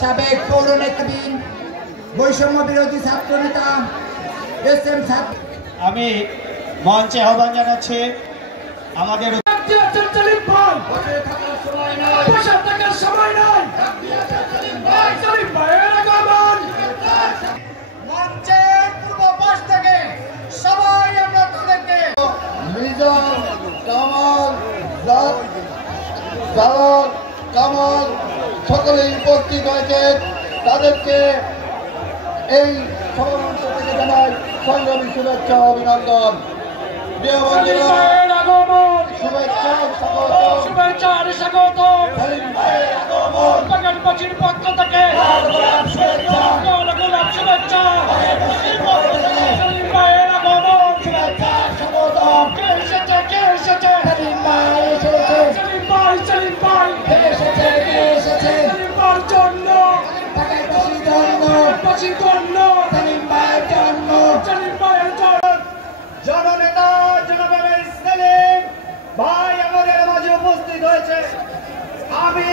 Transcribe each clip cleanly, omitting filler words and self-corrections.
সাবেক পৌর নেতৃবৃন্দ, বৈষম্য বিরোধী ছাত্র নেতা SM ছাত্র, আমি মঞ্চে আহ্বান জানাচ্ছি আমাদের মঞ্চের পূর্ব পাশ থেকে সবাই আমরা তাদেরকে কামাল সকলেই উপস্থিত হয়েছেন, তাদেরকে এই সভামঞ্চ থেকে জানাই সংগ্রামী শুভেচ্ছা অভিনন্দন। পক্ষ থেকে জননেতা জনাব সেলিম ভাই আমাদের মাঝে উপস্থিত হয়েছে। আমি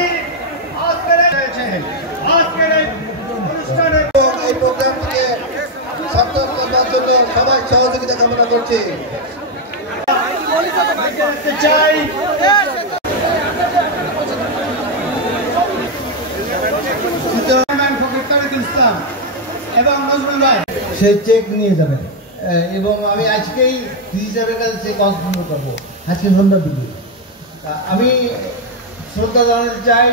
আজকের অনুষ্ঠানে এই প্রোগ্রামটিকে সার্থক করবার জন্য সবাই সহযোগিতা কামনা করছি। চাই এবং নজরুল ভাই সে চেক নিয়ে যাবেন এবং আমি আজকেই হিসাবের কাছে চেক হস্তান্তর করবো আজকে সন্ধ্যার দিকে। আমি শ্রদ্ধা জানাতে চাই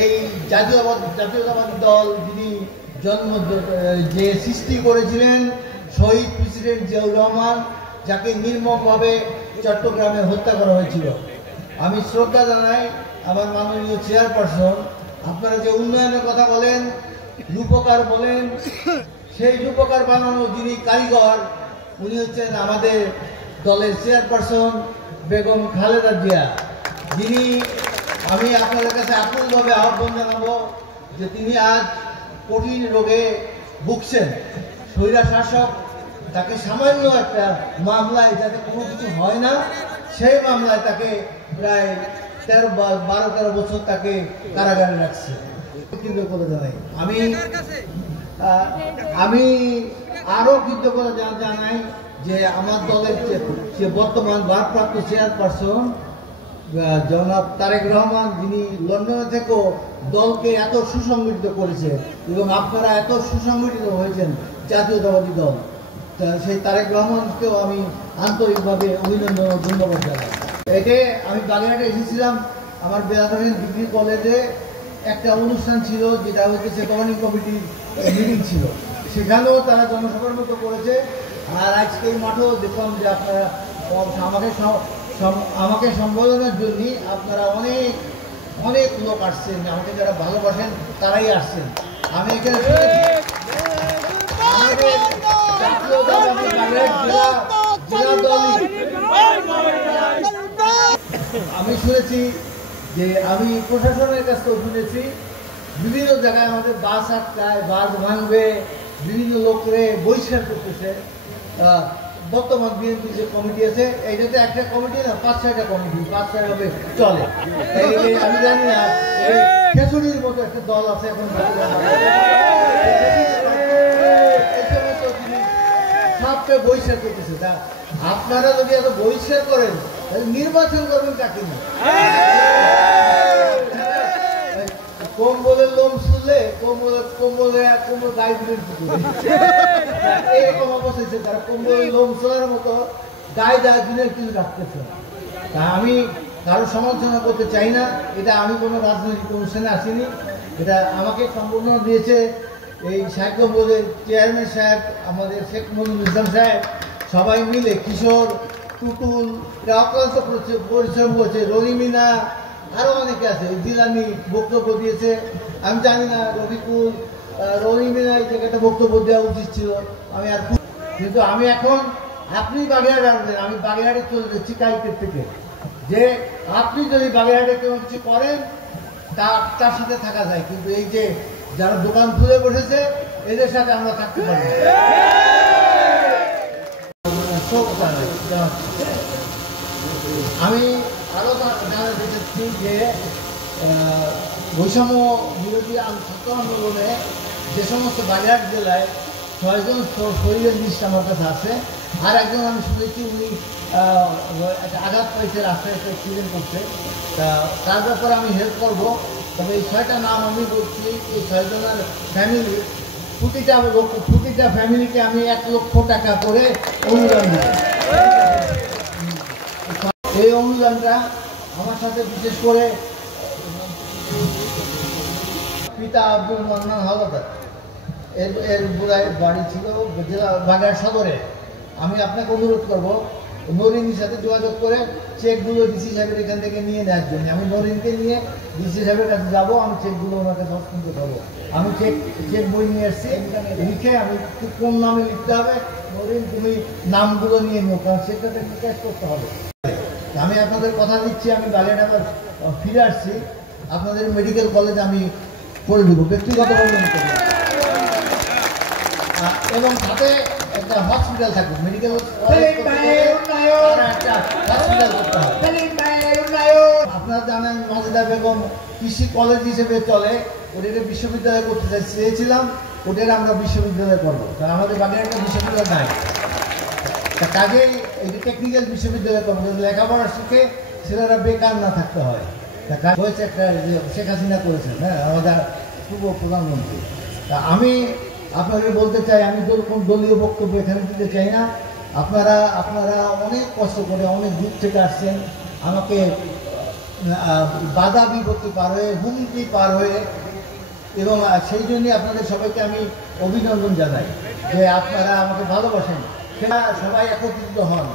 এই জাতীয়তাবাদী দল যিনি যে সৃষ্টি করেছিলেন শহীদ প্রেসিডেন্ট জিয়াউর রহমান, যাকে নির্মমভাবে চট্টগ্রামে হত্যা করা হয়েছিল। আমি শ্রদ্ধা জানাই আমার মাননীয় চেয়ারপারসন, আপনারা যে উন্নয়নের কথা বলেন, রূপকার বলেন, সেই রূপকার বানানো যিনি কারিগর উনি হচ্ছেন আমাদের দলের চেয়ারপারসন বেগম খালেদা জিয়া, যিনি আমি আপনাদের কাছে আকুলভাবে আহ্বান জানাবো যে তিনি আজ কঠিন রোগে ভুগছেন। স্বৈরা শাসক তাকে সামান্য একটা মামলায় যাতে কোনো কিছু হয় না, সেই মামলায় তাকে প্রায় 12-13 বছর তাকে কারাগারে রাখছে। কৃতজ্ঞতা জানাই আমি আরো কৃতজ্ঞতা জানাই যে আমার দলের যে বর্তমান ভারপ্রাপ্ত চেয়ারপারসন জনাব তারেক রহমান, যিনি লন্ডনে থেকেও দলকে এত সুসংগঠিত করেছে এবং আপনারা এত সুসংগঠিত হয়েছেন জাতীয়তাবাদী দল, সেই তারেক রহমানকেও আমি আন্তরিকভাবে অভিনন্দন ও ধন্যবাদ জানাই। এতে আমি বাগেরহাটে এসেছিলাম, আমার বেলাধারী ডিগ্রি কলেজে একটা অনুষ্ঠান ছিল যেটা হচ্ছে গভর্নিং কমিটির মিটিং ছিল, সেখানেও তারা জনসভার মতো করেছে। আর আজকে এই মাঠেও দেখলাম যে আপনারা আমাকে সম্বোধনের জন্য আপনারা অনেক লোক আসছেন, আমাকে যারা ভালোবাসেন তারাই আসছেন। আমি এখানে আমি শুনেছি যে আমি প্রশাসনের কাছ থেকে শুনেছি বিভিন্ন জায়গায় আমাদের বাস আটকায়, বাস ভাঙবে, বিভিন্ন লোকরে বহিষ্কার করতেছে। বর্তমান বিএনপি যে কমিটি আছে, এইটাতে একটা কমিটি না 5-6টা কমিটি 5-6 ভাবে চলে। আমি জানি না খেচুড়ির মতো একটা দল আছে এখন, সবকে বহিষ্কার করতেছে। তা আপনারা যদি এত বহিষ্কার করেন তাহলে নির্বাচন করবেন কাকে না? কম্বলের লোম শুনলে কম্বল গায়ে দিলেন এরকম অবস্থা, তারা কম্বলের লোম শোনার মতো গায়ে দিনের কিছু রাখতেছে। তা আমি কারো সমালোচনা করতে চাই না, এটা আমি কোনো রাজনৈতিক অনুষ্ঠানে আসিনি, এটা আমাকে সম্পূর্ণ দিয়েছে এই সাহিত্য বোর্ডের চেয়ারম্যান সাহেব, আমাদের শেখ নজরুল ইসলাম সাহেব, সবাই মিলে কিশোর, টুটুল, এরা অক্লান্ত পরিশ্রম করছে, রনিমিনা, আরো অনেকে আছে, জিলানি বক্তব্য দিয়েছে। আমি জানি না রফিকুল, রনিমিনা এই জায়গাটা বক্তব্য দেওয়া উচিত ছিল, আমি আর কিন্তু আমি এখন আপনি বাগেরহাট আসবেন, আমি বাগেরহাটে চলে যাচ্ছি কালকের থেকে, যে আপনি যদি বাগেরহাটে কোনো কিছু করেন তার সাথে থাকা যায়, কিন্তু এই যে যারা দোকান খুলে বসেছে এদের সাথে আমরা থাকতে পারি। আমি আরো জানাতে চাচ্ছি যে বৈষম্য বিরোধী ছাত্র আন্দোলনে যে সমস্ত বাগেরহাট জেলায় 6 জন শহীদের লিস্ট আমার কাছে আছে, আর একজন আমি শুনেছি উনি একটা আঘাত পাইছে, রাস্তায় একটা অ্যাক্সিডেন্ট করছে, তার ব্যাপারে আমি হেল্প করব। তবে এই 6টা নাম আমি বলছি, এই 6 জনের ফ্যামিলি, প্রতিটা ফ্যামিলিকে আমি 1 লক্ষ টাকা করে অনুদান দেব। এই অনুদানটা আমার সাথে বিশেষ করে পিতা আব্দুল মান্নান হাওলাদার, এর বোধহয় বাড়ি ছিল জেলা বাগেরহাট সদরে। আমি আপনাকে অনুরোধ করবো নরিনের সাথে যোগাযোগ করে চেকগুলো ডিসি সাহেবের এখান থেকে নিয়ে নেওয়ার জন্য। আমি নরিনকে নিয়ে ডিসি সাহেবের কাছে যাবো, আমি চেকগুলো ওনার কাছে হস্তান্তর করবো। আমি চেক বই নিয়ে এসেছি, লিখে আমি কোন নামে লিখতে হবে, নরিন তুমি নামগুলো নিয়ে নিও, কারণ চেকটাতে ক্যাশ করতে হবে। আমি আপনাদের কথা দিচ্ছি, আমি বাগেরহাট আবার ফিরে আসছি, আপনাদের মেডিকেল কলেজ আমি করে দেবো, ব্যক্তিগতভাবে আমি করবো। এবং সাথে একটা হসপিটাল থাকবে, মেডিকেল একটা হসপিটাল করতে হবে। আপনারা জানেন মাজেদা বেগম কৃষি কলেজ হিসেবে চলে, ওটাকে বিশ্ববিদ্যালয় করতে চেয়েছিলাম, ওটাকে আমরা বিশ্ববিদ্যালয় করবো, কারণ আমাদের বাগেরহাটে বিশ্ববিদ্যালয় নাই। কাজেই এই টেকনিক্যাল বিশ্ববিদ্যালয় করবো, লেখাপড়া শিখে ছেলেরা বেকার না থাকতে হয়। কাজ হয়েছে একটা যে শেখ হাসিনা করেছেন, হ্যাঁ, আমাদের পূর্ব প্রধানমন্ত্রী। তা আমি আপনাদের বলতে চাই, আমি তো কোন দলীয় বক্তব্য এখানে দিতে চাই না। আপনারা অনেক কষ্ট করে অনেক দূর থেকে আসছেন, আমাকে বাধা বিপত্তি পার হয়ে, হুমকি পার হয়ে, এবং সেই জন্যই আপনাদের সবাইকে আমি অভিনন্দন জানাই যে আপনারা আমাকে ভালোবাসেন। সেটা সবাই একত্রিত হন।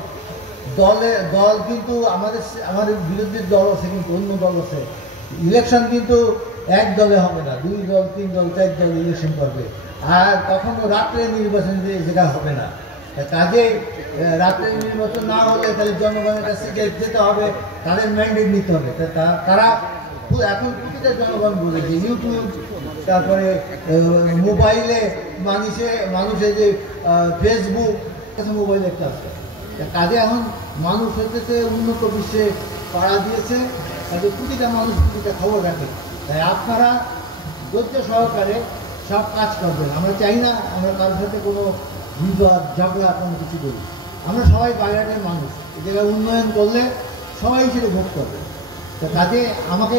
দল কিন্তু আমাদের বিরোধী দল আছে, কিন্তু অন্য দল আছে। ইলেকশন কিন্তু এক দলে হবে না, 2 দল 3 দল 4 দল ইলেকশন করবে, আর কখনো রাত্রে নির্বাচন যেটা হবে না। কাজে রাত্রে নির্বাচন না হলে তাহলে জনগণের কাছে যেতে হবে, তাদের ম্যান্ডেট নিতে হবে। তারা এখন প্রতিটা জনগণ বলেছে, ইউটিউব, তারপরে মোবাইলে মানুষের যে ফেসবুক, মোবাইলে একটা আছে। কাজে এখন মানুষ হচ্ছে উন্নত বিশ্বে পাড়া দিয়েছে, কাজে প্রতিটা মানুষ প্রতিটা খবর রাখে। তাই আপনারা ধৈর্য সহকারে সব কাজ করবেন। আমরা চাই না আমরা কারোর সাথে কোনো বিবাদ ঝগড়া কোনো কিছু করি। আমরা সবাই বাগেরহাটের মানুষ, এই জায়গায় উন্নয়ন করলে সবাই সেটা ভোট করবে। তো কাজে আমাকে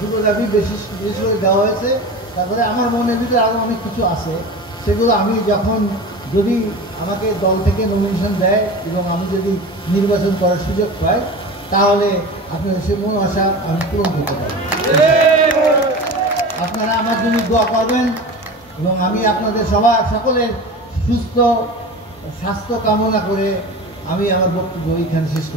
2টো দাবি বিশেষ করে দেওয়া হয়েছে। তারপরে আমার মনের ভিতরে আরও অনেক কিছু আছে, সেগুলো আমি যদি আমাকে দল থেকে নমিনেশন দেয় এবং আমি যদি নির্বাচন করার সুযোগ পাই, তাহলে আপনাদের সে মন আশা আমি পূরণ করতে পারি। আপনারা আমার জন্য দোয়া করবেন, এবং আমি আপনাদের সকলের সুস্থ স্বাস্থ্য কামনা করে আমি আমার বক্তব্য এইখানে শেষ করি।